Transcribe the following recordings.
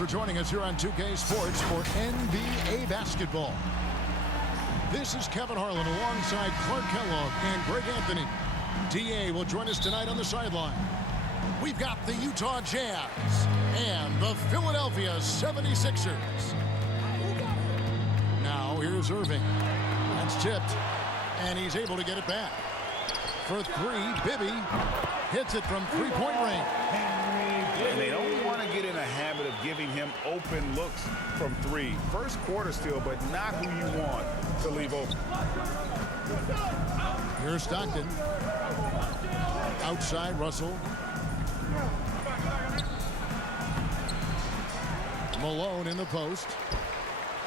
for joining us here on 2K Sports for NBA basketball. This is Kevin Harlan alongside Clark Kellogg and Greg Anthony. DA will join us tonight on the sideline. We've got the Utah Jazz and the Philadelphia 76'ers. Now here's Irving. That's tipped, and he's able to get it back. For three, Bibby hits it from three-point range. And they don't want to get in a habit of giving him open looks from three. First quarter still, but not who you want to leave open. Here's Stockton. Outside, Russell. Malone in the post.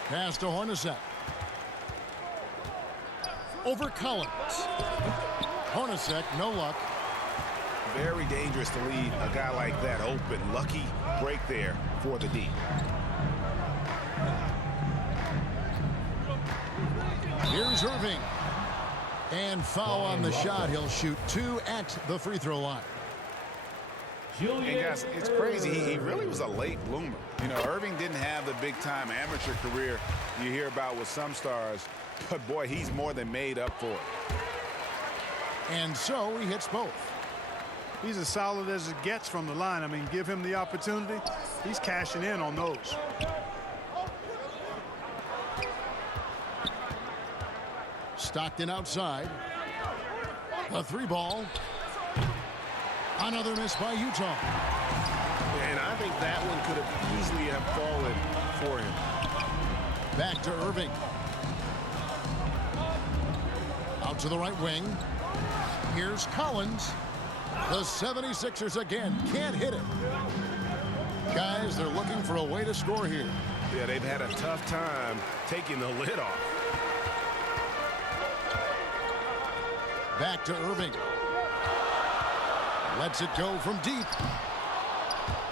Pass to Hornacek. Over Collins. Hornacek, no luck. Very dangerous to leave a guy like that open. Lucky break there for the D. Here's Irving. And foul on the shot. He'll shoot 2 at the free throw line. And guys, it's crazy. He really was a late bloomer. You know, Irving didn't have the big-time amateur career you hear about with some stars. But, boy, he's more than made up for it. And so he hits both. He's as solid as it gets from the line. I mean, give him the opportunity. He's cashing in on those. Stockton outside. A three ball. Another miss by Utah. And I think that one could have easily have fallen for him. Back to Irving. Out to the right wing. Here's Collins. The 76ers again can't hit it. Guys, they're looking for a way to score here. Yeah, they've had a tough time taking the lid off. Back to Irving. Lets it go from deep.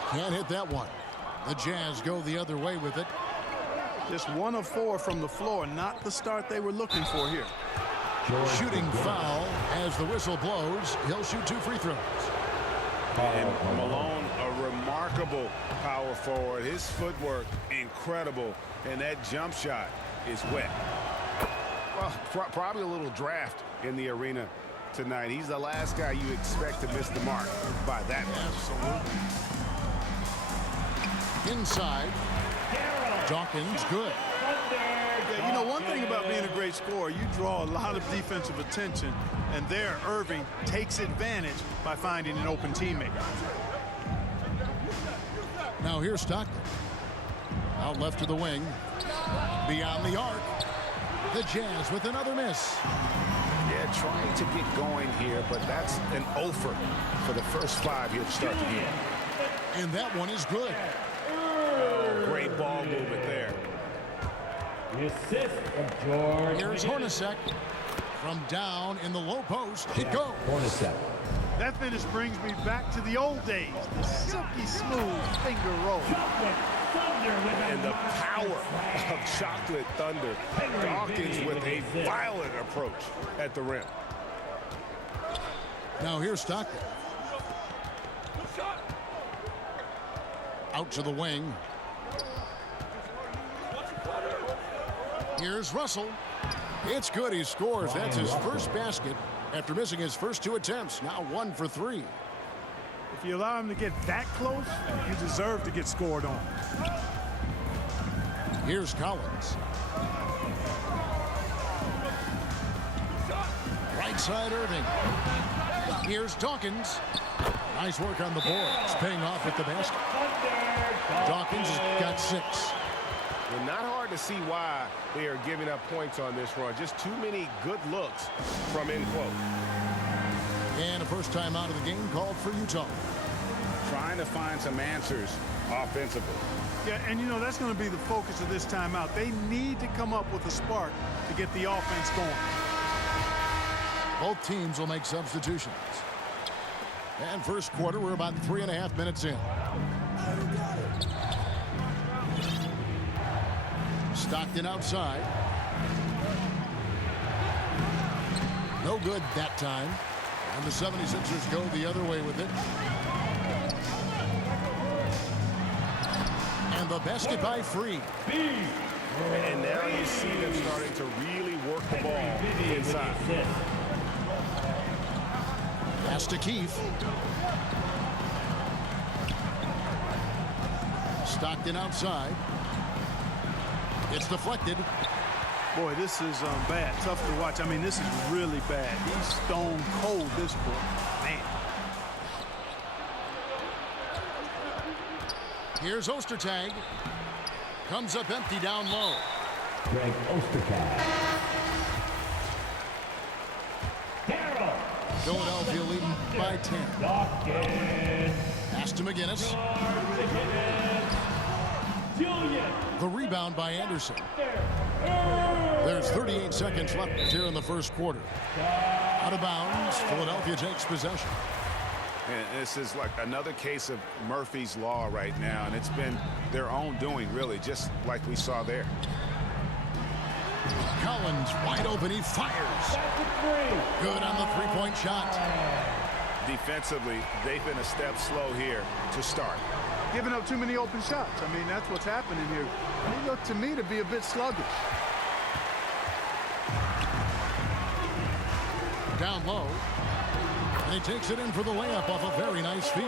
Can't hit that one. The Jazz go the other way with it. Just 1 of 4 from the floor. Not the start they were looking for here. Shooting foul as the whistle blows. He'll shoot 2 free throws. And Malone, a remarkable power forward. His footwork, incredible. And that jump shot is wet. Well, probably a little draft in the arena tonight. He's the last guy you expect to miss the mark by that much. Absolutely. Inside. Dawkins, good. Yeah, you know, one thing about being a great scorer, you draw a lot of defensive attention, and there Irving takes advantage by finding an open teammate. Now here's Stockton. Out left to the wing. Beyond the arc. The Jazz with another miss. Yeah, trying to get going here, but that's an offer for the first 5 here to start the game. And that one is good. Oh, great ball movement there. The assist of George. Here's Hornacek. From down in the low post, it goes. Hornacek. That finish brings me back to the old days. The silky smooth finger roll. And the power of Chocolate Thunder. Dawkins with a violent approach at the rim. Now here's Stockton. Out to the wing. Here's Russell. It's good. He scores. That's his first basket after missing his first 2 attempts. Now 1 for 3. If you allow him to get that close, you deserve to get scored on. Here's Collins. Right side Irving. Here's Dawkins. Nice work on the boards. Paying off at the basket. Dawkins has got 6. Well, not hard to see why they are giving up points on this run. Just too many good looks from in quote. And a first time out of the game called for Utah. Trying to find some answers offensively. Yeah, and you know, that's going to be the focus of this timeout. They need to come up with a spark to get the offense going. Both teams will make substitutions. And first quarter, we're about 3.5 minutes in. Stockton outside. No good that time. And the 76ers go the other way with it. And the basket by Free. And now you see them starting to really work the ball inside. Pass to Keefe. Stockton outside. It's deflected. Boy, this is bad. Tough to watch. I mean, this is really bad. He's stone cold this point. Man. Here's Ostertag. Comes up empty down low. Greg Ostertag. Philadelphia leading by 10. Dawkins. Pass to McGinnis. The rebound by Anderson. There's 38 seconds left here in the first quarter. Out of bounds, Philadelphia takes possession. And this is like another case of Murphy's Law right now, and it's been their own doing, really, just like we saw there. Collins wide open, he fires. Good on the three-point shot. Defensively, they've been a step slow here to start. Giving up too many open shots. I mean, that's what's happening here. They look to me to be a bit sluggish. Down low. And he takes it in for the layup off a very nice feed.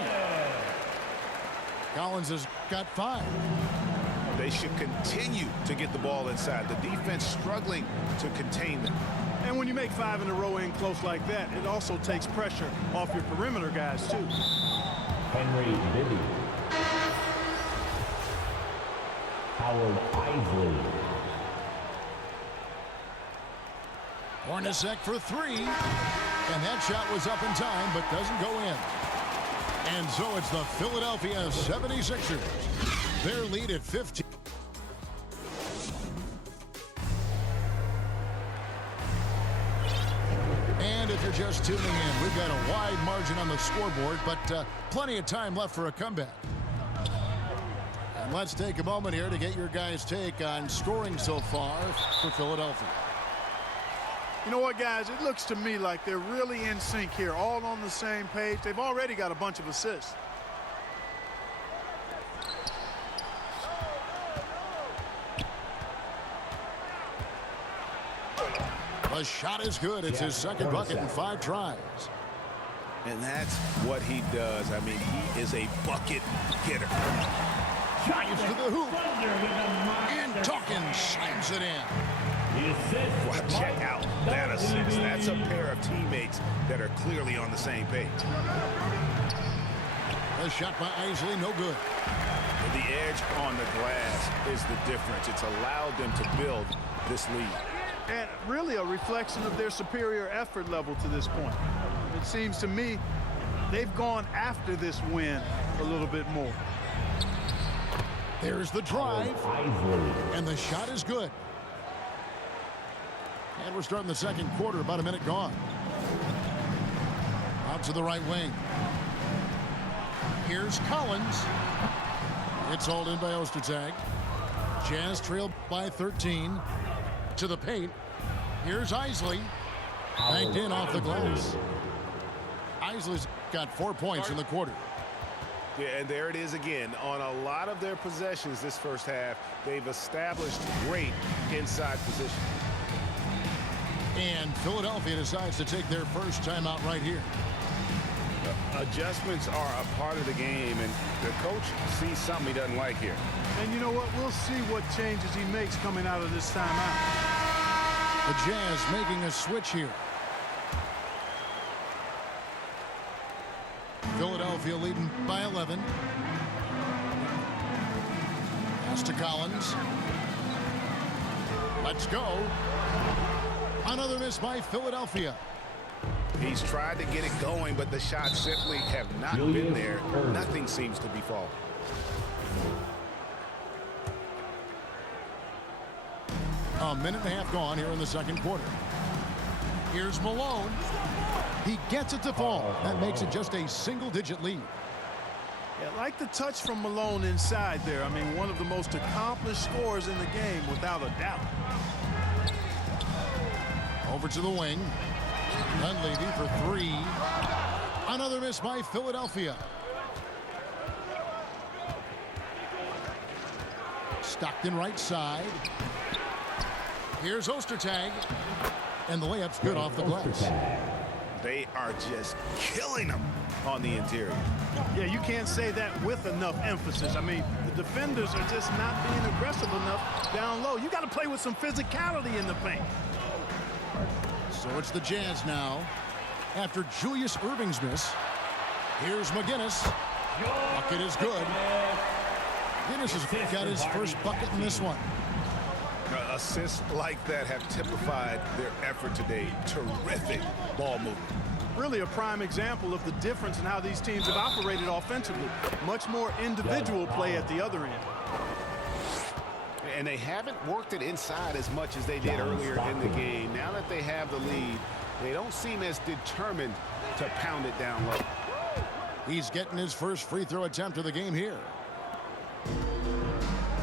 Collins has got 5. They should continue to get the ball inside. The defense struggling to contain them. And when you make 5 in a row in close like that, it also takes pressure off your perimeter guys, too. Henry Bibby. Howard Isley. Hornacek for 3. And that shot was up in time, but doesn't go in. And so it's the Philadelphia 76ers. Their lead at 15. And if you're just tuning in, we've got a wide margin on the scoreboard, but plenty of time left for a comeback. And let's take a moment here to get your guys' take on scoring so far for Philadelphia. You know what, guys? It looks to me like they're really in sync here, all on the same page. They've already got a bunch of assists. The shot is good. It's his second bucket in 5 tries. And that's what he does. I mean, he is a bucket getter. Drives to the hoop. And Dawkins slams it in. Well, check out that assist. That's a pair of teammates that are clearly on the same page. A shot by Isley, no good. The edge on the glass is the difference. It's allowed them to build this lead. And really a reflection of their superior effort level to this point. It seems to me they've gone after this win a little bit more. There's the drive. And the shot is good. And we're starting the second quarter, about a minute gone. Out to the right wing. Here's Collins. It's hauled in by Ostertag. Jazz trailed by 13. To the paint. Here's Isley. Banked in off the glass. Isley's got 4 points in the quarter. Yeah, and there it is again. On a lot of their possessions this first half, they've established great inside position. And Philadelphia decides to take their first timeout right here. Adjustments are a part of the game, and the coach sees something he doesn't like here. And you know what? We'll see what changes he makes coming out of this timeout. The Jazz making a switch here. Philadelphia leading by 11. Pass to Collins. Let's go. Another miss by Philadelphia. He's tried to get it going, but the shots simply have not been there. Nothing seems to be falling. A minute and a half gone here in the second quarter. Here's Malone. He gets it to fall. That makes it just a single-digit lead. Yeah, like the touch from Malone inside there. I mean, one of the most accomplished scorers in the game, without a doubt. Over to the wing. Dunleavy for 3. Another miss by Philadelphia. Stockton right side. Here's Ostertag. And the layup's good off the glass. They are just killing them on the interior. Yeah, you can't say that with enough emphasis. I mean, the defenders are just not being aggressive enough down low. You got to play with some physicality in the paint. So it's the Jazz now. After Julius Erving's miss, here's McGinnis. Bucket is good. McGinnis has got his first bucket in this one. Assists like that have typified their effort today. Terrific ball movement. Really a prime example of the difference in how these teams have operated offensively. Much more individual play at the other end. And they haven't worked it inside as much as they did earlier in the game. Now that they have the lead, they don't seem as determined to pound it down low. He's getting his first free throw attempt of the game here.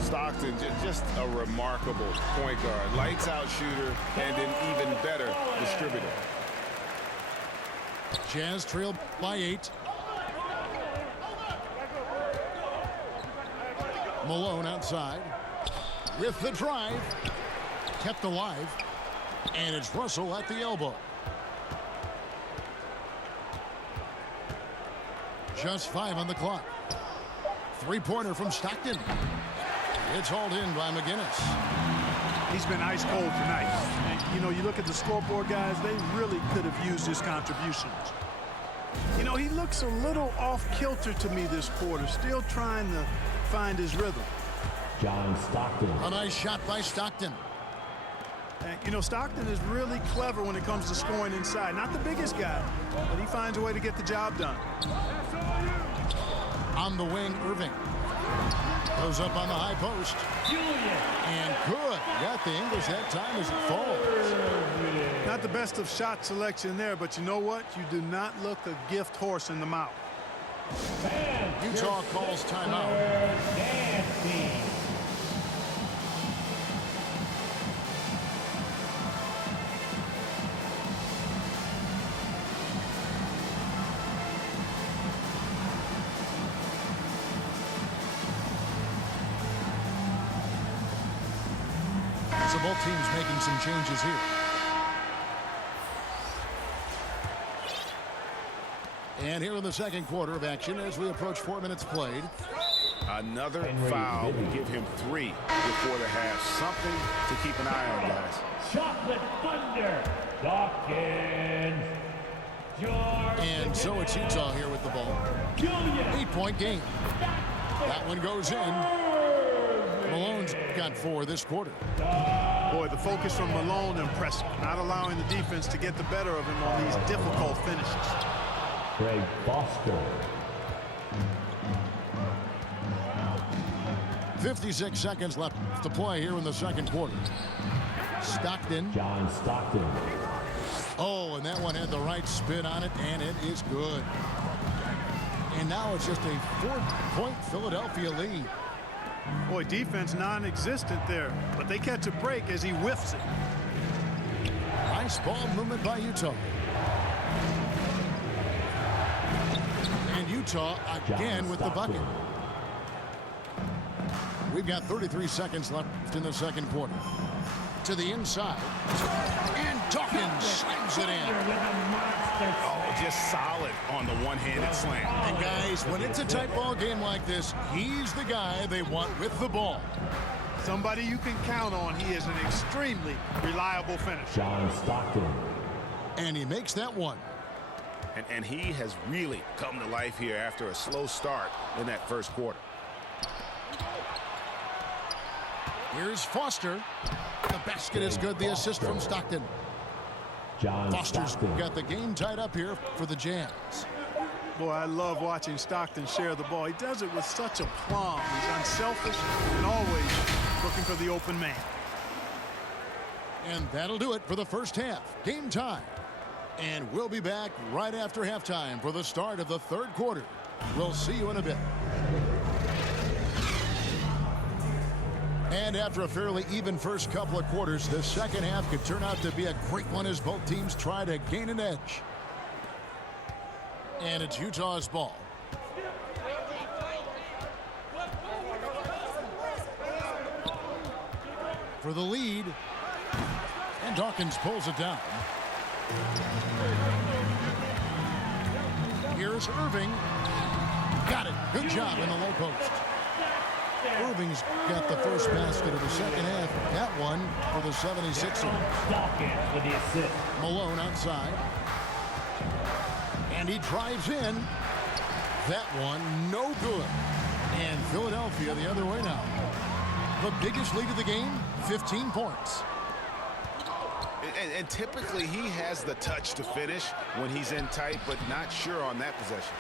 Stockton, just a remarkable point guard. Lights out shooter and an even better distributor. Jazz trailed by 8. Malone outside with the drive. Kept alive. And it's Russell at the elbow. Just 5 on the clock. Three-pointer from Stockton. It's hauled in by McGinnis. He's been ice cold tonight. And, you know, you look at the scoreboard, guys, they really could have used his contributions. You know, he looks a little off-kilter to me this quarter, still trying to find his rhythm. John Stockton. A nice shot by Stockton. And, you know, Stockton is really clever when it comes to scoring inside. Not the biggest guy, but he finds a way to get the job done. On the wing, Irving. Goes up on the high post. And good. Got the English that time as it falls. Not the best of shot selection there, but you know what? You do not look a gift horse in the mouth. Utah calls timeout. So both teams making some changes here. And here in the second quarter of action as we approach 4 minutes played. Another foul will give him 3 before the half. Something to keep an eye on, guys. Chocolate Thunder. Dawkins. George. And so it's Utah here with the ball. 8-point game. That one goes in. Malone's got 4 this quarter. Boy, the focus from Malone impressive. Not allowing the defense to get the better of him on these difficult finishes. Greg Foster. 56 seconds left to play here in the second quarter. Stockton. John Stockton. Oh, and that one had the right spin on it, and it is good. And now it's just a 4-point Philadelphia lead. Boy, defense non-existent there, but they catch a break as he whiffs it. Nice ball movement by Utah. And Utah again with the bucket. We've got 33 seconds left in the second quarter. To the inside. And Dawkins slams it in. Oh, just solid on the one-handed slam. And guys, when it's a tight ball game like this, he's the guy they want with the ball. Somebody you can count on. He is an extremely reliable finisher. John Stockton. And he makes that one. And he has really come to life here after a slow start in that first quarter. Here's Foster. The basket is good. The assist from Stockton. John Foster's Stockton. got the game tied up here for the Jazz. Boy, I love watching Stockton share the ball. He does it with such a plum. He's unselfish and always looking for the open man. And that'll do it for the first half. Game time. And we'll be back right after halftime for the start of the third quarter. We'll see you in a bit. And after a fairly even first couple of quarters, the second half could turn out to be a great one as both teams try to gain an edge. And it's Utah's ball. for the lead. And Dawkins pulls it down. Here's Irving. Got it. Good job in the low post. Irving's got the first basket of the second half. That one for the 76ers. Dawkins with the assist. Malone outside. And he drives in. That one no good. And Philadelphia the other way now. The biggest lead of the game, 15 points. And typically he has the touch to finish when he's in tight, but not sure on that possession.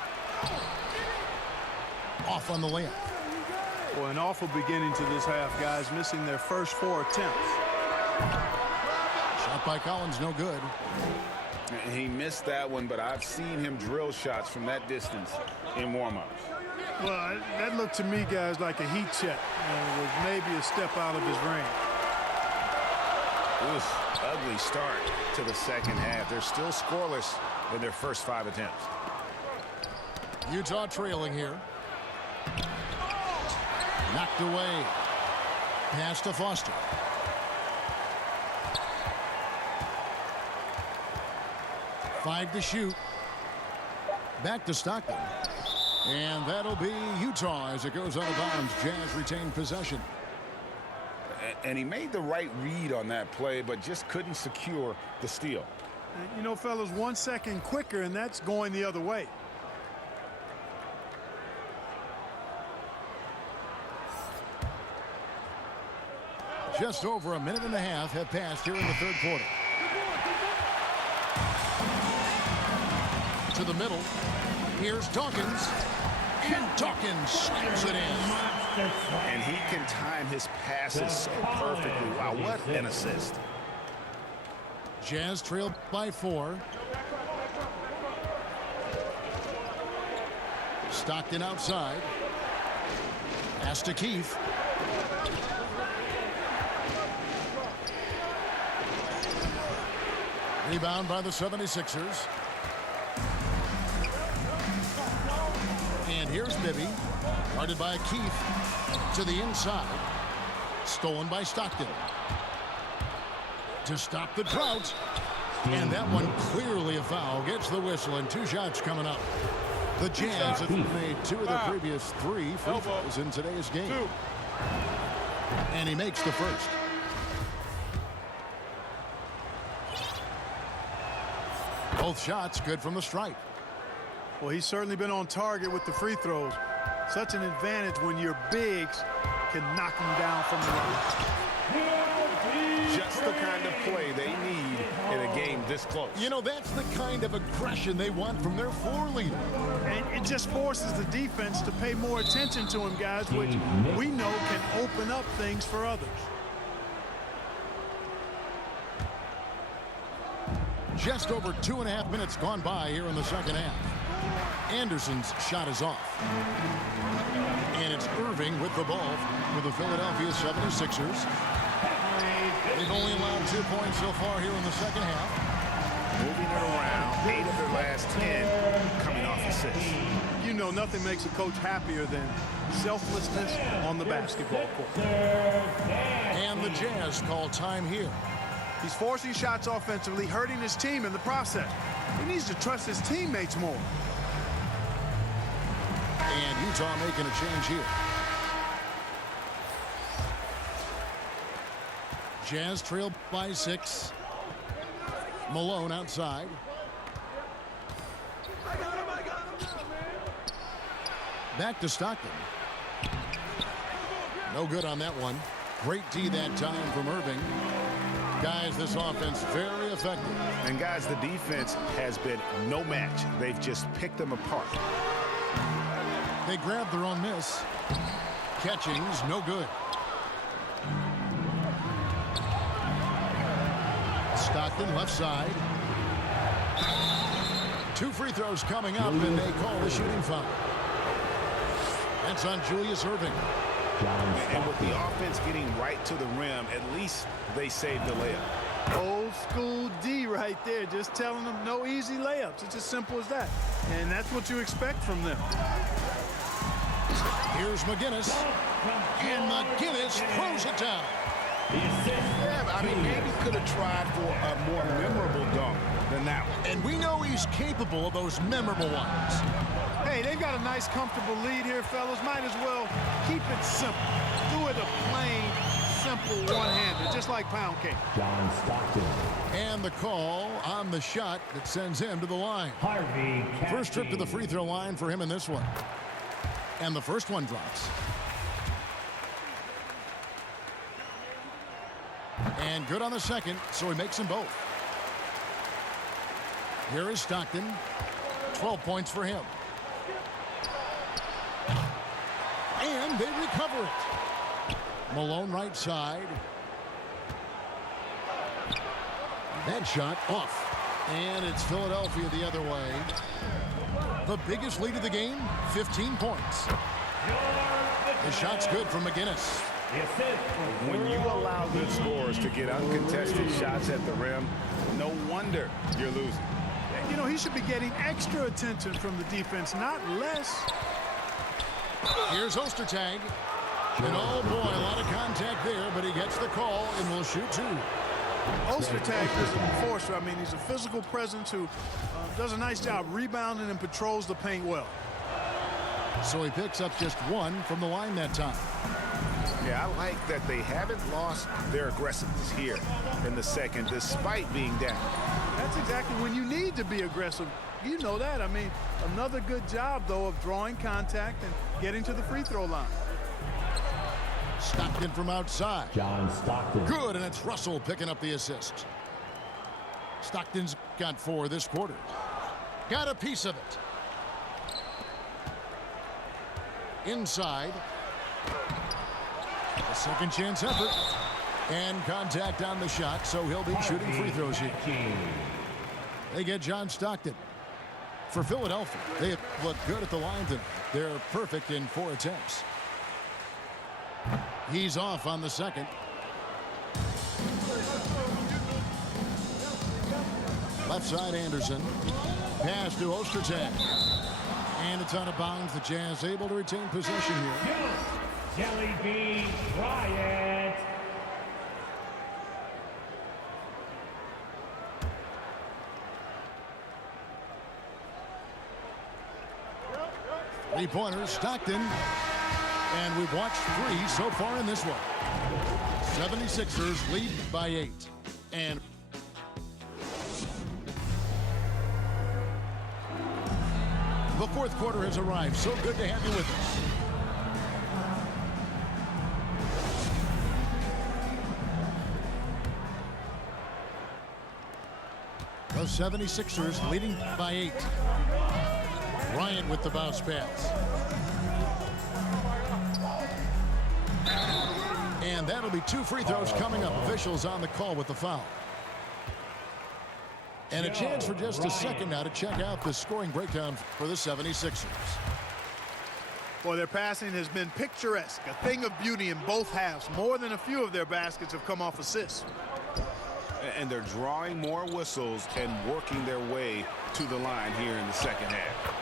Off on the layup. Well, an awful beginning to this half, guys, missing their first 4 attempts. Shot by Collins, no good. He missed that one, but I've seen him drill shots from that distance in warm-ups. Well, that looked to me, guys, like a heat check. It was maybe a step out of his range. Oof, ugly start to the second half. They're still scoreless in their first 5 attempts. Utah trailing here. Knocked away. Pass to Foster. Five to shoot. Back to Stockton. And that'll be Utah as it goes out of bounds. Jazz retain possession. And he made the right read on that play, but just couldn't secure the steal. You know, fellas, 1 second quicker, and that's going the other way. Just over a minute and a half have passed here in the third quarter. To the middle. Here's Dawkins. And Dawkins slams it in. And he can time his passes so perfectly. Wow, what an assist. Jazz trailed by 4. Stockton outside. Pass to Keith. Rebound by the 76ers. And here's Bibby. Guarded by Keith. To the inside. Stolen by Stockton. To stop the drought. And that one clearly a foul. Gets the whistle and 2 shots coming up. The Jazz have made 2 of the previous 3 free throws in today's game. And he makes the first. Both shots good from the stripe. Well, he's certainly been on target with the free throws. Such an advantage when your bigs can knock them down from the line. Just the kind of play they need in a game this close. You know, that's the kind of aggression they want from their floor leader. And it just forces the defense to pay more attention to him, guys, which we know can open up things for others. Just over 2.5 minutes gone by here in the second half. Anderson's shot is off. And it's Irving with the ball for the Philadelphia 76ers. They've only allowed 2 points so far here in the second half. Moving it around, 8 of their last 10 coming off assists. You know, nothing makes a coach happier than selflessness on the basketball court. And the Jazz call time here. He's forcing shots offensively, hurting his team in the process. He needs to trust his teammates more. And Utah making a change here. Jazz trail by 6. Malone outside. Back to Stockton. No good on that one. Great D that time from Irving. Guys, this offense very effective. And guys, the defense has been no match. They've just picked them apart. They grabbed their own miss. Catching's no good. Stockton left side. 2 free throws coming up, and they call the shooting foul. That's on Julius Irving. And with the offense getting right to the rim, at least they saved the layup. Old school D right there, just telling them no easy layups. It's as simple as that. And that's what you expect from them. Here's McGinnis. And McGinnis throws it down. The assist. Yeah, I mean, maybe could have tried for a more memorable dunk than that one. And we know he's capable of those memorable ones. Hey, they've got a nice, comfortable lead here, fellas. Might as well keep it simple. Do it a plain, simple one-hander, just like pound cake. John Stockton. And the call on the shot that sends him to the line. Harvey Cassie. First trip to the free throw line for him in this one. And the first one drops. And good on the second, so he makes them both. Here is Stockton. 12 points for him. And they recover it. Malone right side. That shot off. And it's Philadelphia the other way. The biggest lead of the game, 15 points. The shot's good from McGinnis. The assist. When you allow good scorers to get uncontested shots at the rim, no wonder you're losing. You know, he should be getting extra attention from the defense, not less. Here's Ostertag. And oh boy, a lot of contact there, but he gets the call and will shoot two. Ostertag is an enforcer. I mean, he's a physical presence who does a nice job rebounding and patrols the paint well. So he picks up just one from the line that time. Yeah, I like that they haven't lost their aggressiveness here in the second, despite being down. That's exactly when you need to be aggressive. You know that. I mean, another good job, though, of drawing contact and getting to the free throw line. Stockton from outside. John Stockton. Good, and it's Russell picking up the assist. Stockton's got 4 this quarter. Got a piece of it. Inside. A second chance effort. And contact on the shot, so he'll be shooting free throws here. They get John Stockton. For Philadelphia, they look good at the line tonight. They're perfect in 4 attempts. He's off on the second. Left side Anderson. Pass to Ostertag. And it's out of bounds. The Jazz able to retain possession here. Jelly Bean Bryant. Three-pointers, Stockton. And we've watched 3 so far in this one. 76ers lead by 8. And the fourth quarter has arrived. So good to have you with us. The 76ers leading by 8. Bryant with the bounce pass. And that'll be 2 free throws coming up. Officials on the call with the foul. And a chance for just a second now to check out the scoring breakdown for the 76ers. Boy, their passing has been picturesque, a thing of beauty in both halves. More than a few of their baskets have come off assists. And they're drawing more whistles and working their way to the line here in the second half.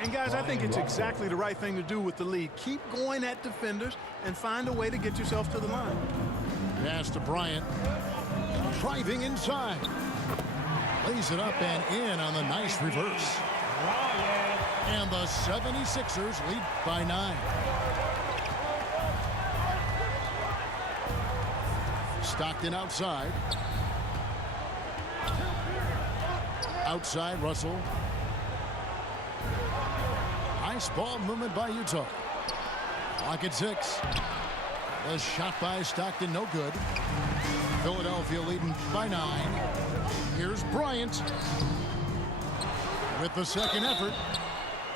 And guys, I think it's exactly the right thing to do with the lead. Keep going at defenders and find a way to get yourself to the line. Pass to Bryant. Driving inside. Lays it up and in on the nice reverse. And the 76ers lead by 9. Stockton outside. Outside, Russell. Nice ball movement by Utah. Clock at 6. The shot by Stockton, no good. Philadelphia leading by 9. Here's Bryant with the second effort.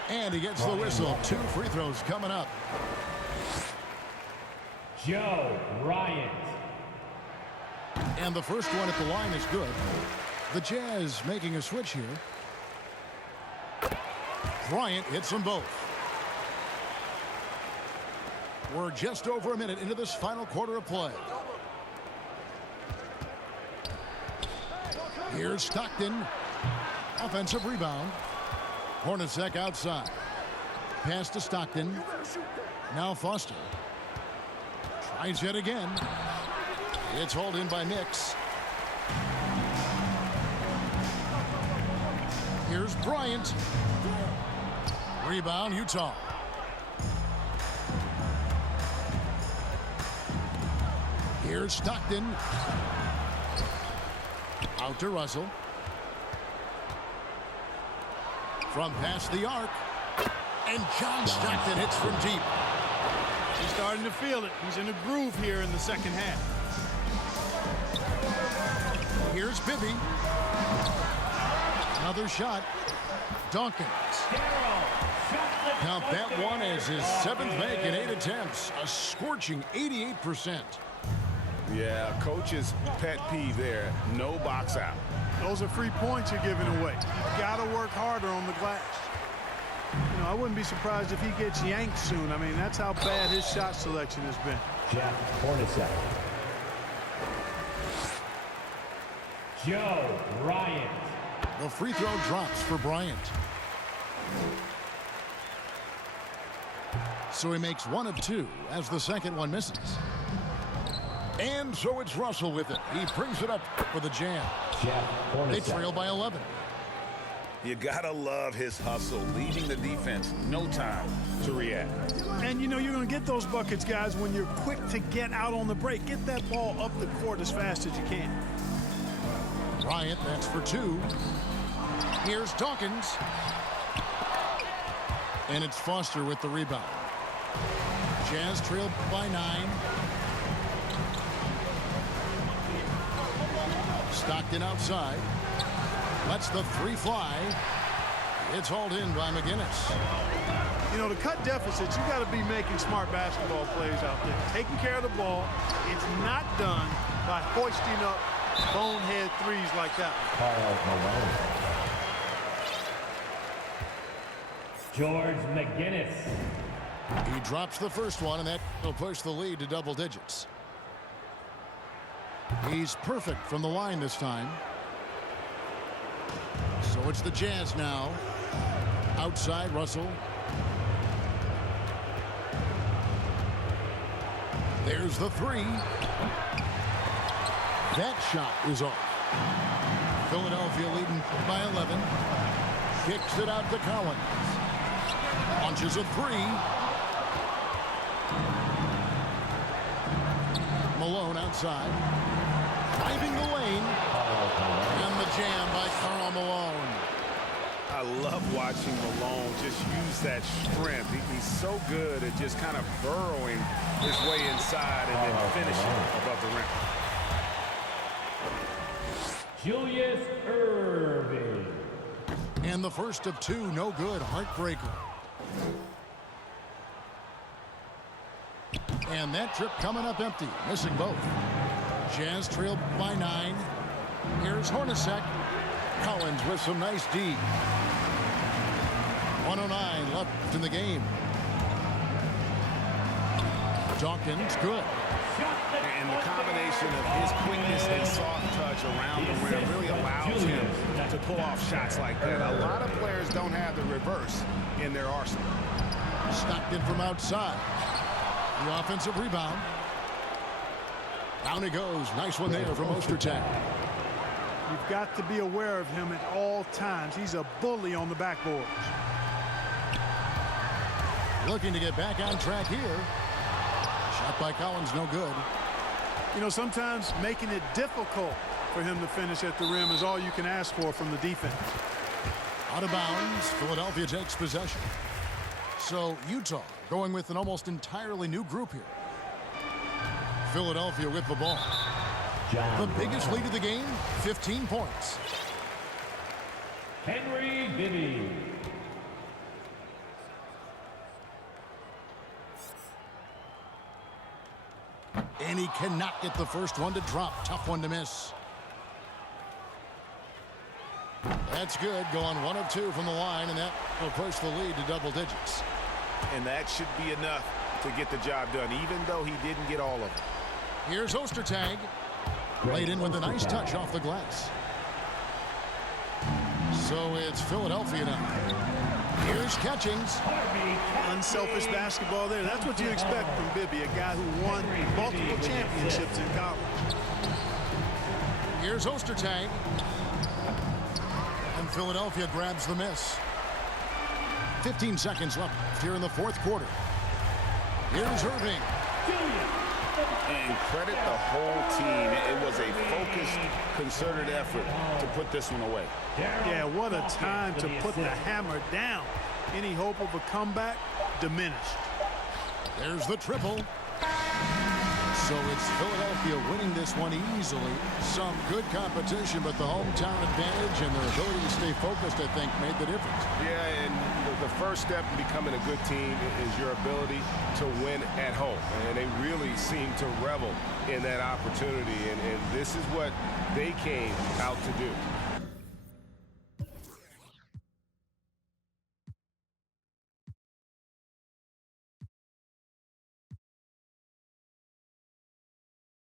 And he gets the whistle. 2 free throws coming up. Joe Bryant. And the first one at the line is good. The Jazz making a switch here. Bryant hits them both. We're just over a minute into this final quarter of play. Here's Stockton. Offensive rebound. Hornacek outside. Pass to Stockton. Now Foster. Tries it again. It's hauled in by Nix. Here's Bryant. Rebound, Utah. Here's Stockton. Out to Russell. From past the arc. And John Stockton hits from deep. He's starting to feel it. He's in a groove here in the second half. Here's Bibby. Another shot. Dawkins. Count that one as his 7th make in 8 attempts. A scorching 88%. Yeah, coach's pet peeve there. No box out. Those are free points you're giving away. You got to work harder on the glass. You know, I wouldn't be surprised if he gets yanked soon. I mean, that's how bad his shot selection has been. Jeff Hornacek. Joe Bryant. The free throw drops for Bryant. So he makes 1 of 2 as the second one misses. And so it's Russell with it. He brings it up for the jam. Jeff Hornacek. They trail by 11. You gotta love his hustle, leading the defense. No time to react. And, you know, you're going to get those buckets, guys, when you're quick to get out on the break. Get that ball up the court as fast as you can. Bryant, that's for 2. Here's Dawkins. And it's Foster with the rebound. Jazz trailed by 9. Stockton outside. Lets the 3 fly. It's hauled in by McGinnis. You know, to cut deficits, you got to be making smart basketball plays out there. Taking care of the ball. It's not done by hoisting up bonehead threes like that. George McGinnis. He drops the first one, and that will push the lead to double digits. He's perfect from the line this time. So it's the Jazz now. Outside, Russell. There's the 3. That shot is off. Philadelphia leading by 11. Kicks it out to Collins. Launches a 3. Malone outside. Driving the lane. And the jam by Karl Malone. I love watching Malone just use that strength. He's so good at just kind of burrowing his way inside and then finishing above the rim. Julius Irving. And the first of 2, no good. Heartbreaker. And that trip coming up empty. Missing both. Jazz trailed by 9. Here's Hornacek. Collins with some nice D. 109 left in the game. Dawkins, good. And the combination of his quickness and soft touch around the rim really allows him to pull off shots like that. A lot of players don't have the reverse in their arsenal. Stockton from outside. The offensive rebound. Down he goes. Nice one there from Ostertag. You've got to be aware of him at all times. He's a bully on the backboards. Looking to get back on track here. Shot by Collins, no good. You know, sometimes making it difficult for him to finish at the rim is all you can ask for from the defense. Out of bounds. Philadelphia takes possession. So Utah going with an almost entirely new group here. Philadelphia with the ball. The biggest lead of the game, 15 points. Henry Bibby. And he cannot get the first one to drop. Tough one to miss. That's good. Going 1 of 2 from the line, and that will push the lead to double digits. And that should be enough to get the job done, even though he didn't get all of it. Here's Ostertag. Laid in with a nice touch off the glass. So it's Philadelphia now. Here's Catchings. Unselfish basketball there. That's what you expect from Bibby, a guy who won multiple championships in college. Here's Ostertag. And Philadelphia grabs the miss. 15 seconds left here in the fourth quarter. Here's Irving. And credit the whole team. It was a focused, concerted effort to put this one away. Yeah, what a time to put the hammer down. Any hope of a comeback diminished. There's the triple. So it's Philadelphia winning this one easily. Some good competition, but the hometown advantage and their ability to stay focused, I think, made the difference. Yeah, and the first step in becoming a good team is your ability to win at home. And they really seem to revel in that opportunity. And this is what they came out to do.